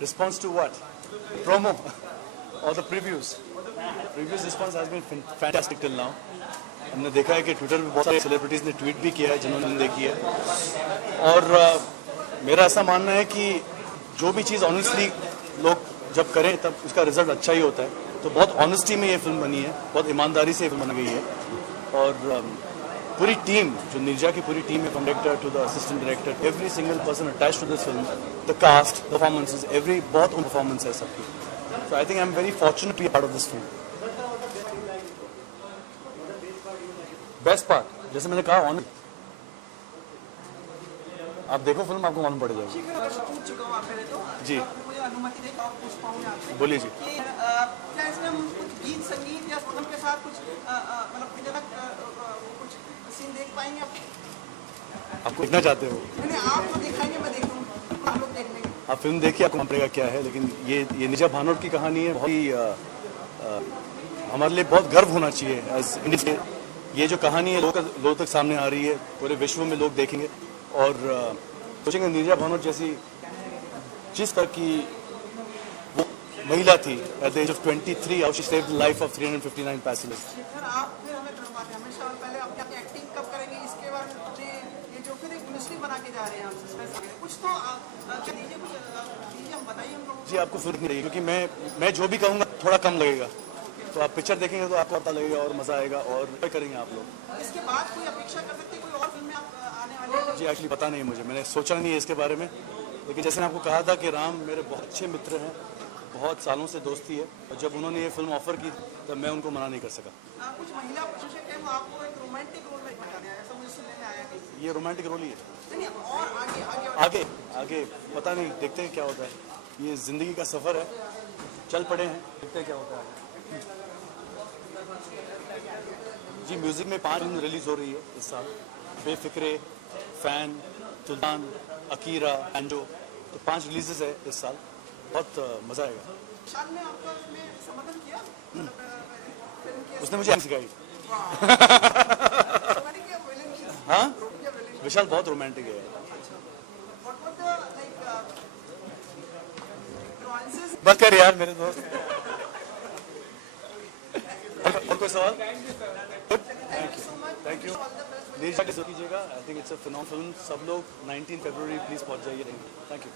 Response to what? Promo or the previews? Previous response has been fantastic till now. हमने देखा है कि Twitter पे बहुत सारे सेलिब्रिटीज ने ट्वीट भी किया है जिन्होंने देखी है, और मेरा ऐसा मानना है कि जो भी चीज़ ऑनेस्टली लोग जब करें तब उसका रिजल्ट अच्छा ही होता है। तो बहुत ऑनेस्टी में ये फिल्म बनी है, बहुत ईमानदारी से ये फिल्म बनी गई है, और पूरी टीम, जो निर्जा की पूरी टीम है, from director to the assistant director, every single person attached to this film, the cast, performances, every बहुत परफॉर्मेंस है सबकी। So I think I am very fortunate to be part of this film. Best part, जैसे मैंने कहा, on आप देखो film, आपको मालूम पड़ जाएगा। जी बोलिए जी। गीत संगीत या फिल्म के साथ कुछ कुछ सीन देख पाएंगे आपको देखना चाहते हो? आप तो दिखाएंगे, मैं देखूंगा, हम लोग देख लेंगे। आप फिल्म देखिए, आपको पड़ेगा क्या है। लेकिन ये निजा भानोट की कहानी है, बहुत ही हमारे लिए बहुत गर्व होना चाहिए एज इंडिया। ये जो कहानी है लोगों तक सामने आ रही है, पूरे विश्व में लोग देखेंगे और सोचेंगे निजा भानोट जैसी जिस तरह की वो महिला थी at the age of 23, how she saved the life of 359 passengers. आप फिर हमें हमेशा पहले अपनी एक्टिंग कब करेंगे, इसके बारे में अपने ये जो फिर एक मिस्ट्री बना के जा रहे हैं आप कुछ तो दीजिए, कुछ हम बताइए हम लोग। जी आपको फिल्म नहीं रहेगी, क्योंकि मैं जो भी कहूँगा थोड़ा कम लगेगा, तो आप पिक्चर देखेंगे तो आपको पता लगेगा और मजा आएगा और करेंगे आप लोग। इसके बाद कोई अपेक्षा कर सकते हैं, कोई और फिल्म में आप आने वाले हैं? जी एक्चुअली पता नहीं मुझे, मैंने सोचा नहीं है इसके बारे में। लेकिन जैसे मैं आपको कहा था कि राम मेरे बहुत अच्छे मित्र हैं, बहुत सालों से दोस्ती है, और जब उन्होंने ये फिल्म ऑफर की तब मैं उनको मना नहीं कर सका। कुछ महिला प्रशिक्षक है, वो आपको एक रोमांटिक रोल में बता दिया, ऐसा मुझे सुनने में आया। ये रोमांटिक रोल ही है। और आगे आगे पता नहीं, देखते हैं क्या होता है। ये जिंदगी का सफर है, चल पड़े हैं, देखते हैं क्या होता है। जी म्यूजिक में 5 फिल्म रिलीज हो रही है इस साल। बेफिक्रे, फैन, सुल्तान, अकीरा, एंडो, तो 5 रिलीजेस है इस साल। बहुत मजा आएगा। समर्थन किया? उसने मुझे सिखाई। हाँ, विशाल बहुत रोमांटिक है। बस कर यार मेरे दोस्त। और कोई सवाल? Thank you. निर्जा कीजिएगा, I think it's a phenomenal film. सब लोग 19 फरवरी प्लीज पहुंच जाइए। Thank you.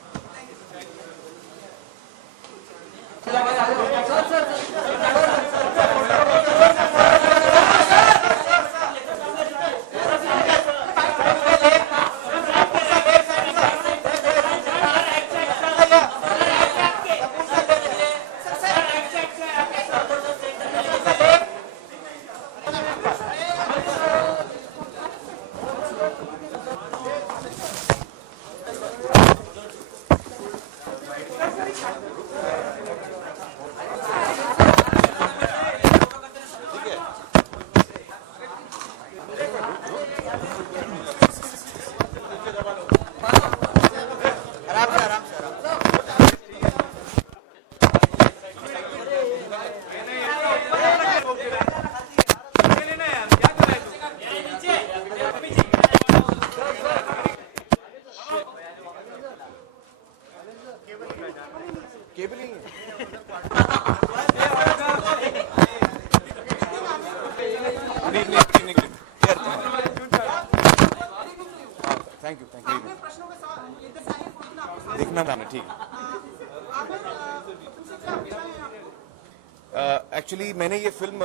एक्चुअली मैंने ये फिल्म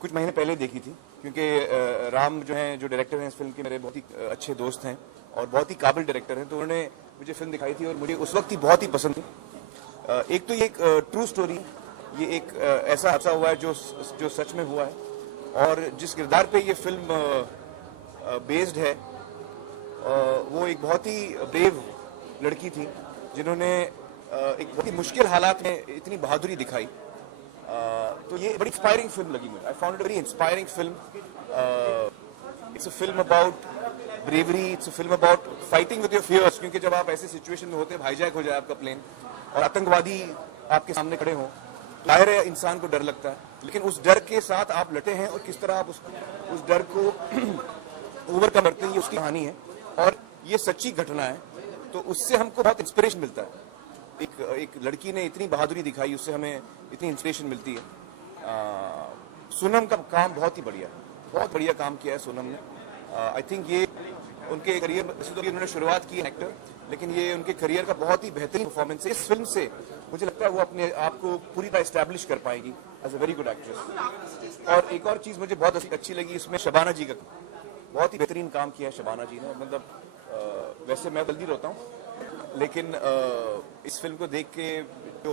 कुछ महीने पहले देखी थी, क्योंकि राम जो हैं, जो डायरेक्टर हैं इस फिल्म के, मेरे बहुत ही अच्छे दोस्त हैं और बहुत ही काबिल डायरेक्टर हैं। तो उन्होंने मुझे फिल्म दिखाई थी और मुझे उस वक्त ही बहुत ही पसंद थी। एक तो ये एक ट्रू स्टोरी, ये एक ऐसा हादसा हुआ है जो सच में हुआ है, और जिस किरदार पे ये फिल्म बेस्ड है वो एक बहुत ही ब्रेव लड़की थी, जिन्होंने एक बहुत ही मुश्किल हालात में इतनी बहादुरी दिखाई। तो ये बड़ी इंस्पायरिंग फिल्म लगी मुझे। I found it very inspiring film. It's a film about bravery, it's a film about fighting with your fears, क्योंकि जब आप ऐसे सिचुएशन में होते हैं, हाईजैक हो जाए आपका प्लेन और आतंकवादी आपके सामने खड़े हों, जाहिर है इंसान को डर लगता है, लेकिन उस डर के साथ आप लटे हैं और किस तरह आप उस डर को ओवरकम करते हैं, ये उसकी कहानी है और ये सच्ची घटना है, तो उससे हमको बहुत इंस्पिरेशन मिलता है। एक लड़की ने इतनी बहादुरी दिखाई, उससे हमें इतनी इंस्पिरेशन मिलती है। सोनम का काम बहुत ही बढ़िया है, बहुत बढ़िया काम किया है सोनम ने। आई थिंक ये उनके करियर से तो उन्होंने शुरुआत की है एक्टर, लेकिन ये उनके करियर का बहुत ही बेहतरीन परफॉर्मेंस है। इस फिल्म से मुझे लगता है वो अपने आप को पूरी तरह एस्टैब्लिश कर पाएगी as a very good actress. और एक और चीज मुझे बहुत अच्छी लगी इसमें, शबाना जी का बहुत ही बेहतरीन काम किया है शबाना जी ने। मतलब वैसे मैं जल्दी रोता हूँ, लेकिन इस फिल्म को देख के जो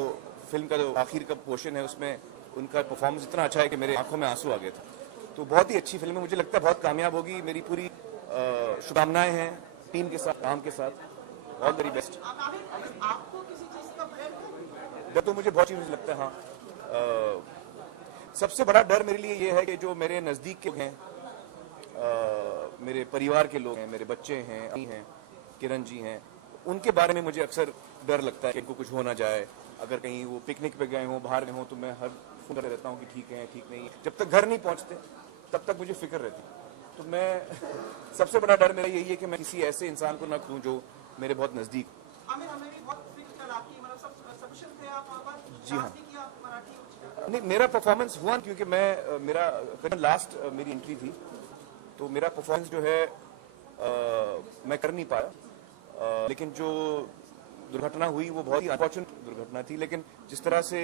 फिल्म का जो आखिर का पोर्शन है उसमें उनका परफॉर्मेंस इतना अच्छा है कि मेरे आंखों में आंसू आ गए थे। तो बहुत ही अच्छी फिल्म है, मुझे लगता है बहुत कामयाब होगी। मेरी पूरी शुभकामनाएं हैं टीम के साथ, काम के साथ। All very best. आपको किसी चीज का भय है? तो मुझे बहुत चीज लगता है, हाँ। सबसे बड़ा डर मेरे लिए ये है कि जो मेरे नजदीक के हैं, मेरे परिवार के लोग हैं, मेरे बच्चे हैं, अम्मी हैं, किरण जी हैं, उनके बारे में मुझे अक्सर डर लगता है कि इनको कुछ हो ना जाए। अगर कहीं वो पिकनिक पे गए हों, बाहर गए हों, तो मैं हर फोन कर रहता हूँ कि ठीक है, ठीक नहीं है। जब तक घर नहीं पहुंचते तब तक मुझे फिक्र रहती है। तो मैं सबसे बड़ा डर मेरा यही है कि मैं किसी ऐसे इंसान को ना खूं जो मेरे बहुत नजदीक। आमिर, हमें भी बहुत फिक्र आपकी, मतलब सब सफिशिएंट थे आप, और जी हाँ। किया आप मराठी। नहीं, मेरा परफॉर्मेंस हुआ क्योंकि मैं मेरा लास्ट मेरी एंट्री थी, तो मेरा परफॉर्मेंस जो है मैं कर नहीं पाया। लेकिन जो दुर्घटना हुई वो बहुत ही अनफॉर्चुनेट दुर्घटना थी, लेकिन जिस तरह से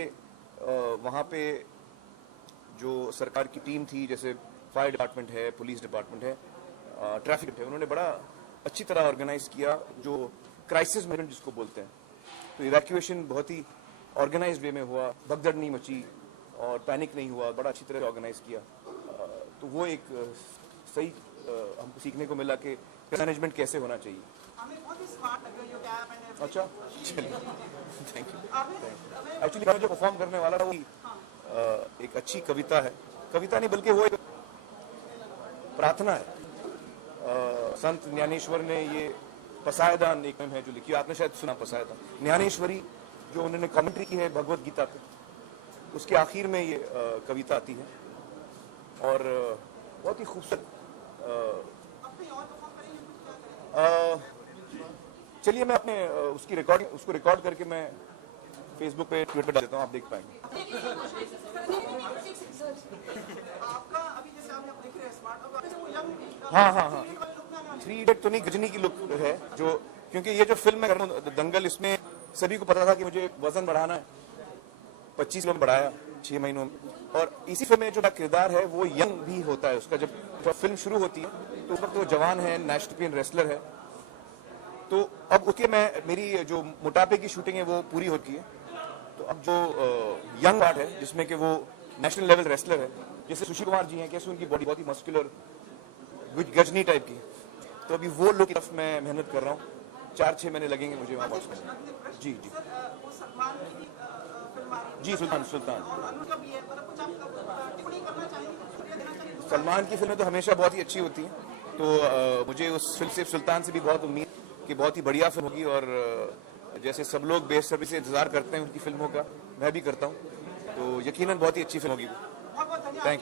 वहाँ पे जो सरकार की टीम थी, जैसे फायर डिपार्टमेंट है, पुलिस डिपार्टमेंट है, ट्रैफिक है, उन्होंने बड़ा अच्छी तरह ऑर्गेनाइज किया, जो क्राइसिस मैनेजमेंट जिसको बोलते हैं। तो इवैक्यूएशन बहुत ही ऑर्गेनाइज्ड वे में हुआ, भगदड़ नहीं मची और पैनिक नहीं हुआ, बड़ा अच्छी तरह ऑर्गेनाइज किया। तो वो एक सही हमको सीखने को मिला कि मैनेजमेंट कैसे होना चाहिए। हमें बहुत ही स्मार्ट लग रही हो क्या मैंने। अच्छा, चलिए, थैंक यू। एक्चुअली मैं जो परफॉर्म करने वाला था वो एक अच्छी कविता है, कविता नहीं बल्कि वो एक प्रार्थना है। संत ज्ञानेश्वर ने ये पसायदान एक है जो लिखी, आपने शायद सुना पसायदान, ज्ञानेश्वरी, जो उन्होंने कमेंट्री की है भगवत गीता पे, उसके आखिर में ये कविता आती है और बहुत ही खूबसूरत। चलिए मैं अपने उसको रिकॉर्ड करके मैं फेसबुक पे, ट्विटर पे देता हूँ, आप देख पाएंगे। आपका अभी जैसे आपने देख रहे हैं स्मार्ट, अब वो यंग हाँ, 3 इडियट तो नहीं, गजनी की लुक है जो, क्योंकि ये जो फिल्म मैं कर रहा हूँ दंगल, इसमें सभी को पता था कि मुझे वजन बढ़ाना है, 25 किलो बढ़ाया 6 महीनों में। और इसी फिल्म में जो किरदार है वो यंग भी होता है उसका। जब फिल्म शुरू होती है तो उस वक्त वो जवान है, नेशनल चैंपियन रेसलर है। तो अब उसके मेरी जो मोटापे की शूटिंग है वो पूरी होती है, तो अब जो यंग पार्ट है जिसमें कि वो नेशनल लेवल रेसलर है, जैसे सुशील कुमार जी हैं, कैसे उनकी बॉडी बहुत ही मस्कुलर गजनी टाइप की, तो अभी वो लोग की तरफ मैं मेहनत कर रहा हूँ। 4-6 महीने लगेंगे मुझे वहाँ पहुँचने में। जी जी वो सलमान की फिल्म आ रही जी, सुल्तान। है और अनुष्का भी है, मतलब कुछ आप टिप्पणी करना चाहेंगे, शुक्रिया देना चाहेंगे? सलमान की फिल्में तो हमेशा बहुत ही अच्छी होती हैं, तो मुझे उस फिल्म से, सुल्तान से भी बहुत उम्मीद कि बहुत ही बढ़िया फिल्म होगी। और जैसे सब लोग बेसब्री से इंतजार करते हैं उनकी फिल्मों का, मैं भी करता हूँ, तो यकीनन बहुत ही अच्छी फिल्म होगी। थैंक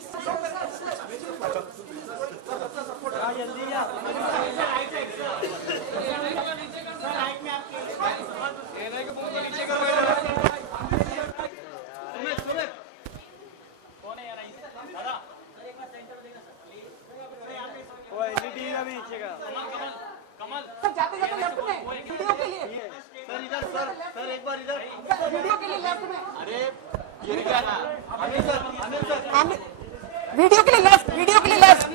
सर जाते जाते लेफ्ट में वीडियो के लिए, सर इधर, सर एक बार इधर, वीडियो के लिए लेफ्ट में, अरे ये क्या ना, आमिर सर, वीडियो के लिए लेफ्ट, वीडियो के लिए लेफ्ट।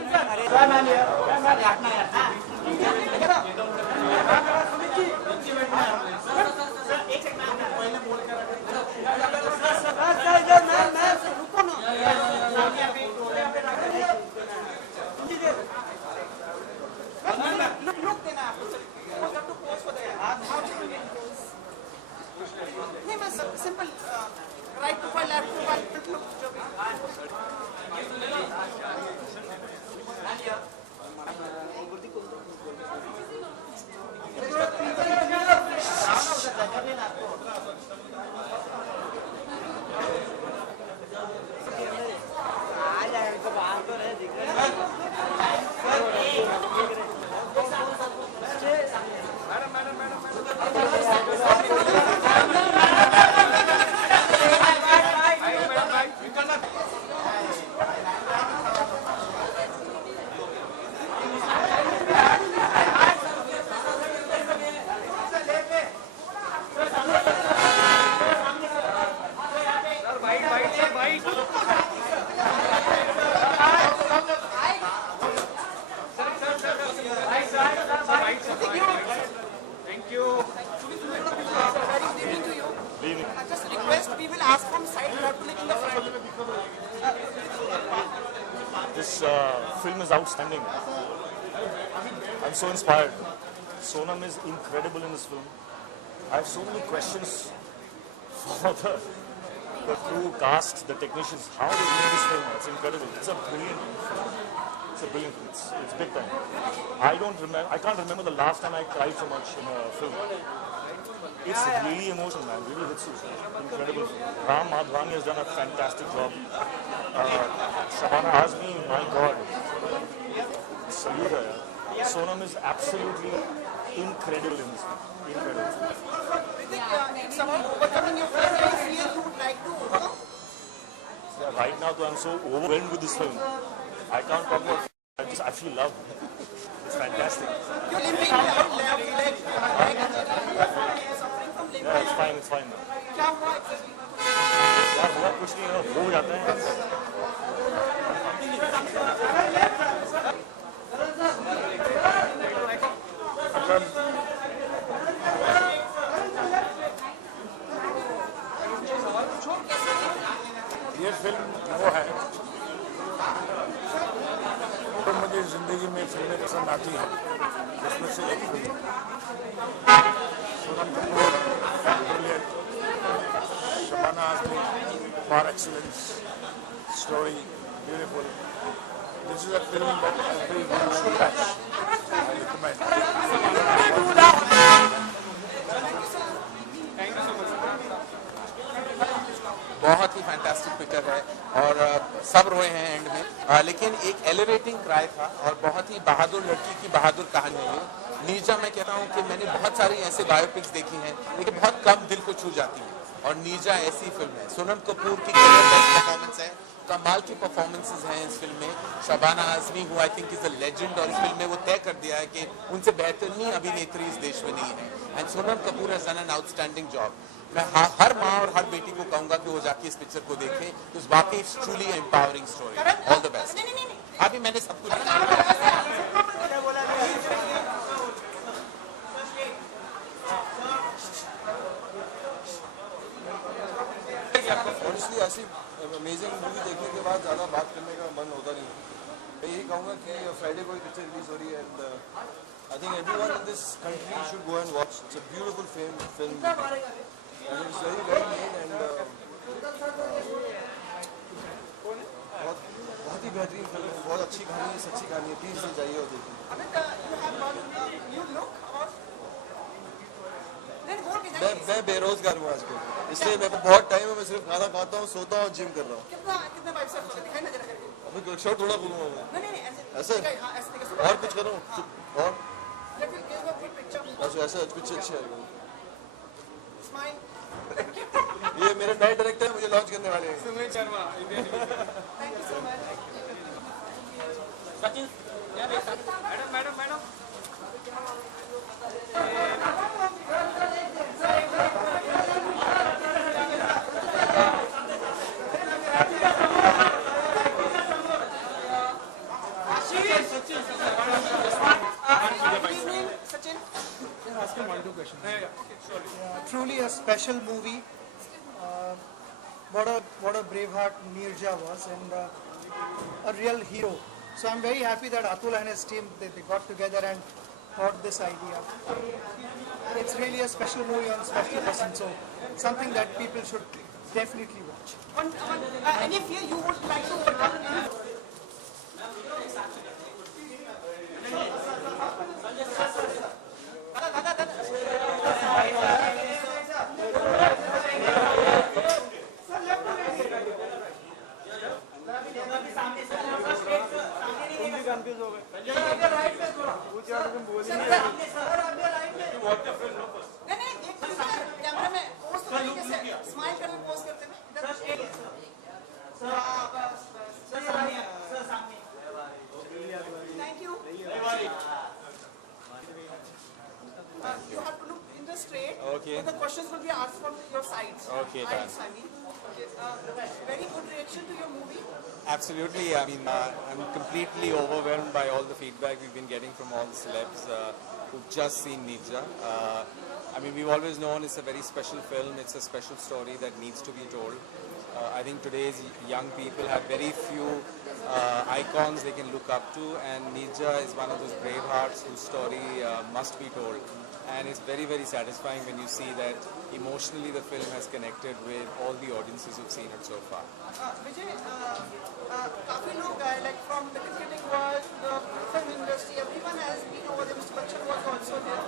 नहीं मैं simple right profile, left profile, look जो भी। outstanding. I'm so inspired. Sonam is incredible in this film. I have so many questions for the crew, cast, the technicians. How they made this film? It's incredible. It's a brilliant film. It's a brilliant film. It's big time. I can't remember the last time I cried so much in a film. It's really emotional, man. Really hits you. Incredible film. Ram Madhwani has done a fantastic job. Shabana Azmi, my God. Salute her. Yeah. Sonam is absolutely incredible in this film. Incredible. I think it's about overcoming your fear. Any fear you would like to overcome? Yeah, right now, though, I'm so overwhelmed with this film. I can't talk about. I feel love. It's fantastic. You're limping without leg. Suffering from limping. Yeah, it's fine. It's fine. क्या हुआ exactly? यार हुआ कुछ नहीं हो जाता है. ये फिल्म वो है तो मुझे जिंदगी में फिल्में पसंद आती हैं उसमें से एक film Sonam Kapoor brilliant Shabana Azmi for excellence story beautiful this is a film that everyone should watch I recommend बहुत ही फैंटास्टिक पिक्चर है और सब रोए हैं एंड में लेकिन एक एलिवेटिंग क्राई था और बहुत ही बहादुर लड़की की बहादुर कहानी है। नीरजा मैं कहता हूँ कि मैंने बहुत सारी ऐसे बायोपिक्स देखी हैं लेकिन बहुत कम दिल को छू जाती हैं और नीरजा ऐसी फिल्म है। सोनम कपूर की करियर बेस्ट परफॉर्मेंस है, कमाल की परफॉर्मेंसेज हैं इस फिल्म में। Shabana Azmi who I think is a legend और इस फिल्म में वो तय कर दिया है कि उनसे बेहतरीन अभिनेत्री इस देश में नहीं है and Sonam Kapoor has done an outstanding job. मैं हर माँ और हर बेटी को कहूंगा कि वो जाके इस पिक्चर को देखें तो वाकई it's truly empowering story. All the best. अभी मैंने सब कुछ ऑनेस्टली ऐसी अमेजिंग मूवी देखने के बाद ज़्यादा बात करने का मन होता नहीं। मैं यही कहूँगा कि फ्राइडे को पिक्चर रिलीज हो रही है and I think everyone in this country should go and watch. It's a beautiful film and it's very well made and बहुत ही बेहतरीन फिल्म है, बहुत अच्छी कहानी है, सच्ची कहानी है। प्लीज से जाइए और देखिए। मैं बेरोजगार हूँ आजकल, इसलिए मेरे को बहुत टाइम है। मैं सिर्फ खाना खाता हूँ, सोता हूँ, जिम कर रहा हूँ। कितने बाइसेप्स दिखाई ना जरा करके। अभी शर्ट थोड़ा करूँगा मैं। नहीं ऐसे हाँ ऐसे दिखा। और कुछ करूँ और पिक्चर अच्छा ऐसे कुछ अच्छे आएगा। स्माइल। ये मेरे नए डायरेक्टर हैं, मुझे लॉन्च करने वाले हैं। Thank you so much. Sachin madam Truly a special movie. What a brave heart Neerja was, and a real hero. So I'm very happy that Atul and his team they got together and thought this idea. It's really a special movie on a special person. So something that people should definitely watch. Any fear you would like to overcome? You have to look in the straight. Okay. So the questions will be asked from your sides. Okay, Eyes, I mean. Okay. Very good reaction to your movie. Absolutely. I mean, I'm completely overwhelmed by all the feedback we've been getting from all the celebs who've just seen Neerja. I mean, we've always known it's a very special film. It's a special story that needs to be told. I think today's young people have very few icons they can look up to, and Neerja is one of those brave hearts whose story must be told. And it's very, very satisfying when you see that emotionally the film has connected with all the audiences who've seen it so far. Vijay, काफी लोग आए, like from the cricketing world, the film industry, everyone has been over there. Mr. Bachchan was also there.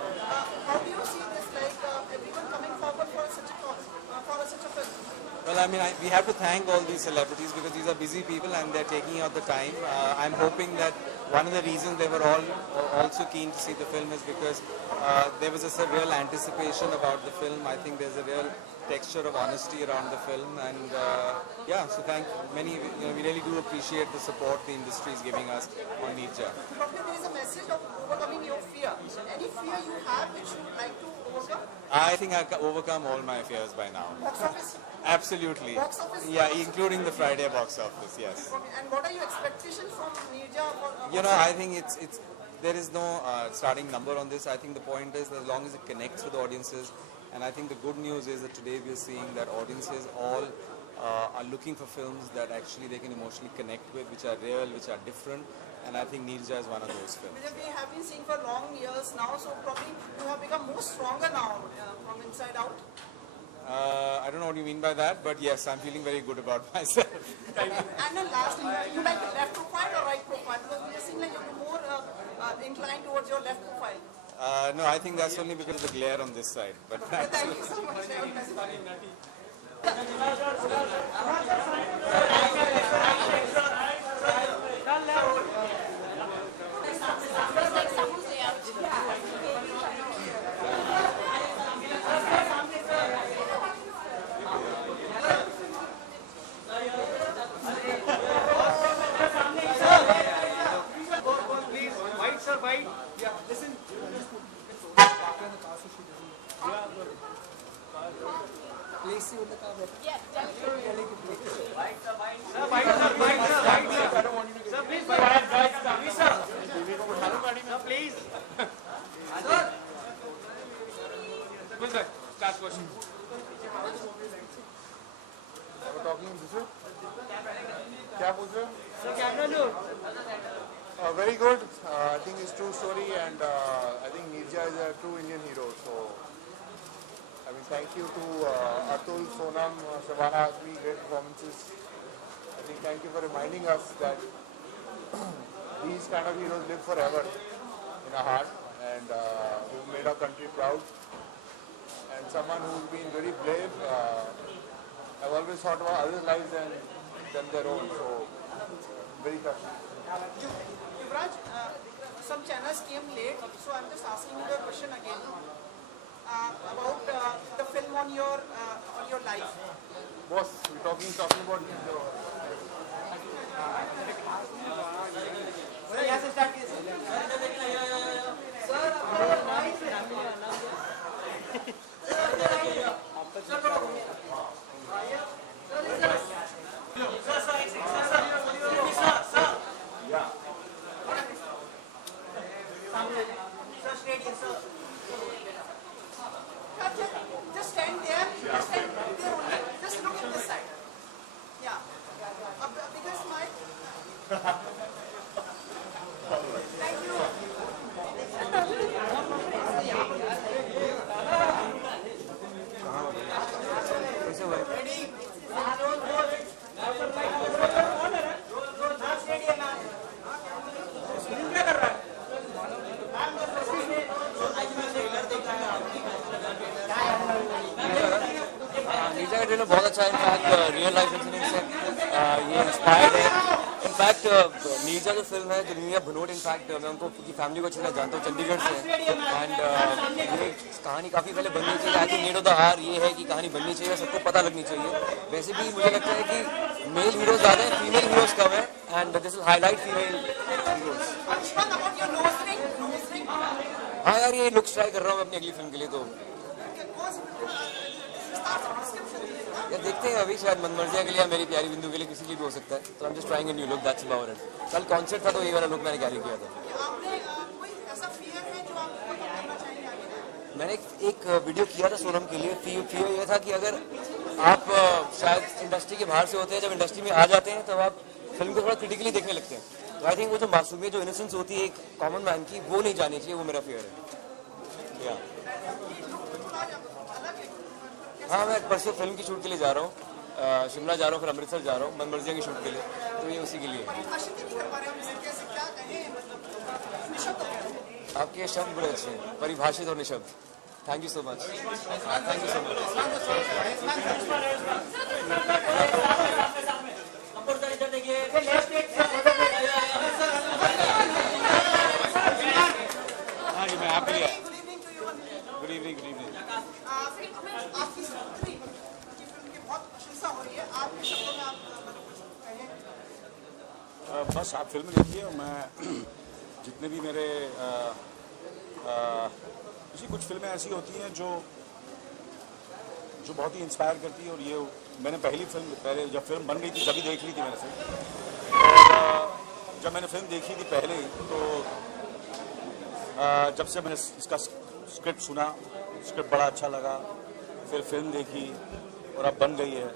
How do you see this, like everyone coming forward for such a cause, for such a film? Well, I mean, we have to thank all these celebrities because these are busy people and they're taking out the time. I'm hoping that one of the reasons they were all also keen to see the film is because there was a real anticipation about the film. I think there's a real texture of honesty around the film, and yeah, so we really do appreciate the support the industry is giving us on Neerja. Probably there is a message of overcoming your fear. Any fear you have which you would like to overcome? I think I've overcome all my fears by now. Box office? Absolutely. Box office? Yeah, including the Friday box office, yes. And what are your expectations from Neerja? You know, I think it's there is no starting number on this. I think the point is that as long as it connects with audiences, and I think the good news is that today we are seeing that audiences all are looking for films that actually they can emotionally connect with, which are real, which are different, and I think Neerja is one of those films. We have been seeing for long years now, so probably you have become more stronger now from inside out. I don't know what you mean by that, but yes, I'm feeling very good about myself. And then lastly, you like the left profile or right profile? Because we are seeing like you're more inclined towards your left profile. No, I think that's only because of the glare on this side. But Thank you so much. Very good. I think it's true story, and I think Neerja is a true Indian hero. So, I mean, thank you to Atul, Sonam, Shabana, 3 great performances. I think thank you for reminding us that these kind of heroes live forever in our heart, and who made our country proud. And someone who's been very brave. I've always thought about others' lives than their own. So, very touching. Yuvraj, some channels came late, so I'm just asking you the question again about the film on your life. Boss, we're talking about Just stand there. Just stand there only. Just look at this side. Yeah. A bigger smile. Thank you. Neerja का trailer बहुत अच्छा है। In fact real life incident से ये inspired है। In fact Neerja जो film है, दुनिया भनोट, इनफैक्ट मैं उनको की फैमिली को अच्छी तरह जानता हूँ, चंडीगढ़ से। एंड ये कहानी काफ़ी पहले बननी चाहिए। I think need of the हार ये है कि कहानी बननी चाहिए, सबको पता लगनी चाहिए। वैसे भी मुझे लगता है कि मेल हीरोज ज़्यादा हैं, फीमेल हीरोज कम है, and this will highlight female heroes. हाँ यार, ये लुक्स ट्राई कर रहा हूँ मैं अपनी अगली फिल्म के लिए। तो यार देखते हैं, अभी शायद मनमर्जिया के लिए या मेरी प्यारी बिंदु के लिए, किसी के लिए भी हो सकता है। तो I am just trying a new look, that's about it. कल कॉन्सर्ट था तो ये वाला लुक मैंने कैरी किया था। मैंने एक वीडियो किया था सोनम के लिए। फियर ये था कि अगर आप शायद इंडस्ट्री के बाहर से होते हैं, जब इंडस्ट्री में आ जाते हैं तब आप फिल्म को थोड़ा क्रिटिकली देखने लगते हैं। तो आई थिंक वो जो मासूमियत, जो इनोसेंस होती है एक कॉमन मैन की, वो नहीं जानी चाहिए, वो मेरा फियर है। या हाँ, मैं परसों फिल्म की शूट के लिए जा रहा हूँ, शिमला जा रहा हूँ, फिर अमृतसर जा रहा हूँ मनमर्जिया की शूट के लिए, तो ये उसी के लिए है। आपके शब्द बड़े अच्छे हैं, परिभाषित और निशब्द। Thank you so much, thank you so much. हाँ जी, मैं आपके लिए। Good evening, good evening. बस आप फिल्म देखिए और मैं जितने भी मेरे कुछ फिल्में ऐसी होती हैं जो बहुत ही इंस्पायर करती है, और ये मैंने पहले जब फिल्म बन गई थी तभी देख ली थी मैंने फिल्म। और जब मैंने फिल्म देखी थी पहले ही, तो जब से मैंने इसका स्क्रिप्ट सुना, स्क्रिप्ट बड़ा अच्छा लगा, फिर फिल्म देखी और अब बन गई है।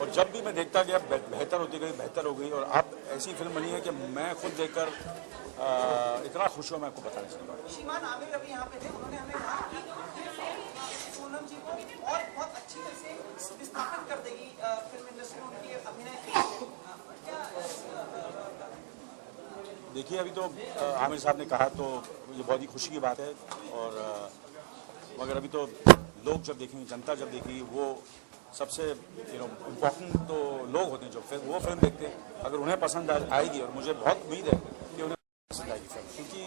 और जब भी मैं देखता गया बेहतर होती गई, बेहतर हो गई, और अब ऐसी फिल्म बनी है कि मैं खुद देखकर इतना खुश हुआ मैं आपको बता नहीं सकता। श्रीमान आमिर अभी यहाँ पे थे, उन्होंने हमें कहा कि सोनम जी को और बहुत अच्छी तरह से विस्थापित कर देगी फिल्म इंडस्ट्री में उनकी अभिनय। देखिए, अभी तो आमिर साहब ने कहा तो ये बहुत ही खुशी की बात है, और मगर अभी तो लोग जब देखेंगे, जनता जब देखेगी, वो सबसे इम्पोर्टेंट तो लोग होते हैं जो वो फिल्म देखते हैं। अगर उन्हें पसंद आएगी, और मुझे बहुत उम्मीद है कि उन्हें पसंद आएगी फिल्म, क्योंकि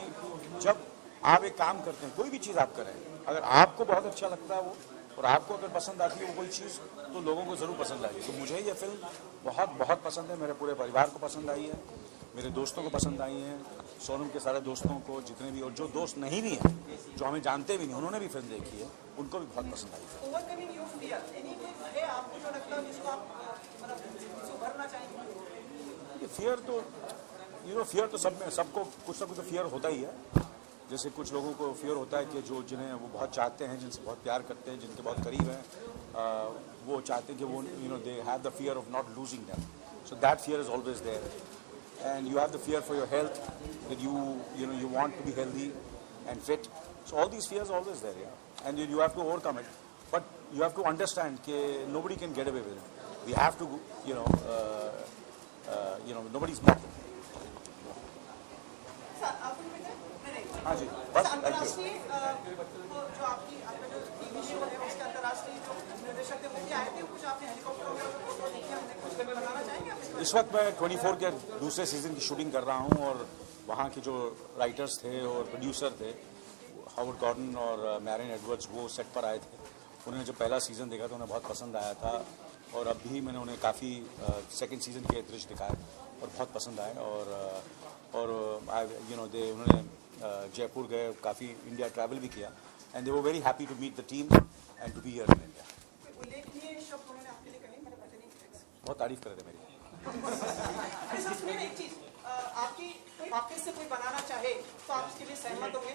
जब आप एक काम करते हैं, कोई भी चीज़ आप करें, अगर आपको बहुत अच्छा लगता है वो, और आपको अगर पसंद आती है वो कोई चीज़, तो लोगों को ज़रूर पसंद आएगी। तो मुझे ये फिल्म बहुत बहुत पसंद है, मेरे पूरे परिवार को पसंद आई है, मेरे दोस्तों को पसंद आई है, सोनम के सारे दोस्तों को, जितने भी, और जो दोस्त नहीं भी हैं, जो हमें जानते भी नहीं, उन्होंने भी फिल्म देखी है, उनको भी बहुत पसंद आई है। फियर तो फियर तो सब में, सबको कुछ ना कुछ फियर होता ही है। जैसे कुछ लोगों को फियर होता है कि जो जिन्हें वो बहुत चाहते हैं, जिनसे बहुत प्यार करते हैं, जिनके बहुत करीब हैं, वो चाहते हैं कि वो they have the fear of not losing them, so that fear is always there. And you have the fear for your health, that you want to be healthy and fit, so all these fears are always there, and you have to overcome it, but you have to understand that nobody can get away with it. We have to nobody's mocking. हाँ जी, बस अंतर्राष्ट्रीय जो आपकी जो TV show है उसके अंतर्राष्ट्रीय जो निर्देशक थे वो भी आए थे, कुछ आपने हेलीकॉप्टर वगैरह फोटो देखी, हमने कुछ बताना चाहेंगे आप? इस वक्त मैं 24 के दूसरे सीजन की शूटिंग कर रहा हूँ, और वहाँ के जो राइटर्स थे और प्रोड्यूसर थे, हावर्ड गॉर्डन और मैरिन एडवर्ड्स, वो सेट पर आए थे। उन्होंने जब पहला सीज़न देखा तो उन्हें बहुत पसंद आया था, और अब भी मैंने उन्हें काफ़ी सेकंड सीज़न के दृश्य दिखाए और बहुत पसंद आए। और उन्होंने जयपुर गए, काफ़ी इंडिया ट्रैवल भी किया, and they were very happy to meet the team and to be here in India. बहुत तारीफ कर रहे थे मेरी। एक चीज़, आपकी से कोई बनाना चाहे तो आप इसके लिए सहमत होंगे?